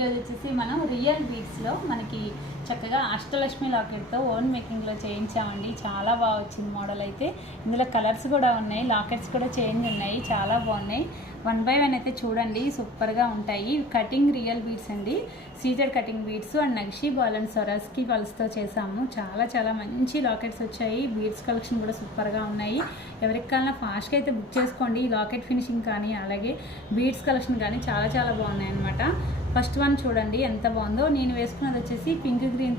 ఈరోజు వచ్చేసి మనం రియల్ బీడ్స్లో మనకి చక్కగా అష్టలక్ష్మి లాకెట్తో ఓన్ మేకింగ్లో చేయించామండి. చాలా బాగా వచ్చింది మోడల్ అయితే. ఇందులో కలర్స్ కూడా ఉన్నాయి, లాకెట్స్ కూడా చేంజ్ ఉన్నాయి, చాలా బాగున్నాయి. 1 by 1 అయితే చూడండి, సూపర్గా ఉంటాయి. కటింగ్ రియల్ బీడ్స్ అండి, CZ cutting beads and nakshi ball and సొరస్కి పల్స్తో చేసాము. చాలా మంచి లాకెట్స్ వచ్చాయి. బీడ్స్ కలెక్షన్ కూడా సూపర్గా ఉన్నాయి. ఎవరికి కావాలన్నా ఫాస్ట్గా అయితే బుక్ చేసుకోండి. లాకెట్ ఫినిషింగ్ కానీ అలాగే బీడ్స్ కలెక్షన్ కానీ చాలా బాగున్నాయి అనమాట. ఫస్ట్ వన్ చూడండి ఎంత బాగుందో. నేను వేసుకున్నది వచ్చేసి పింక్ గ్రీన్